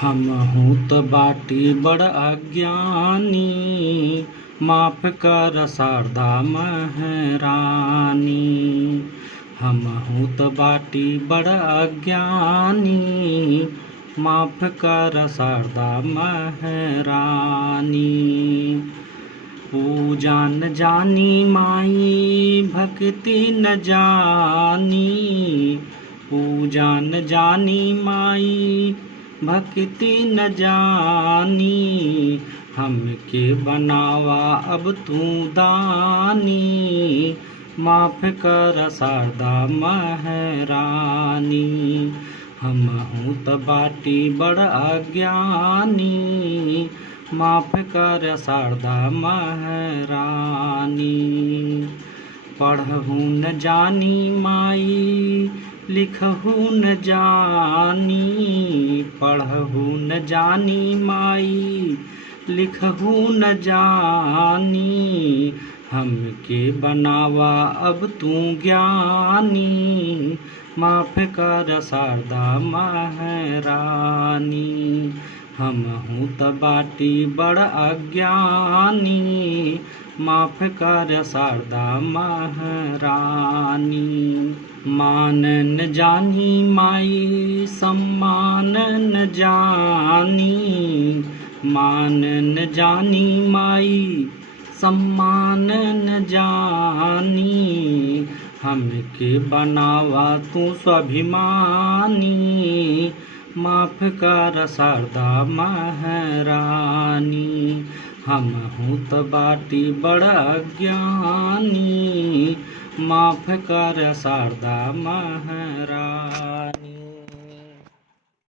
हमहू त बाटी बड़ अज्ञानी, माफ कर शारदा महारानी। हमहू त बाटी बड़ अज्ञानी, माफ कर शारदा महारानी। पूजा न जानी माई भक्ति न जानी, पूजा न जानी माई भक्ति न जानी। हमके बनावा अब तू दानी, माफ कर शारदा महारानी। हमहू त बाटी बड़ अज्ञानी, माफ कर शारदा महारानी। पढ़हू न जानी माई लिखहू न जानी, पढ़हू न जानी माई लिखहू न जानी। हमके बनावा अब तू ज्ञानी, माफ कर शारदा महारानी। हमहू त बाटी बड़ अज्ञानी, माफ कर शारदा महारानी। मान न जानी माई सम्मान न जानी, मान न जानी माई सम्मान न जानी। हमके बनावा तू स्वाभिमानी, माफ कर शारदा महारानी। हमहू त बाटी बड़ अज्ञानी, माफ कर शारदा महारानी।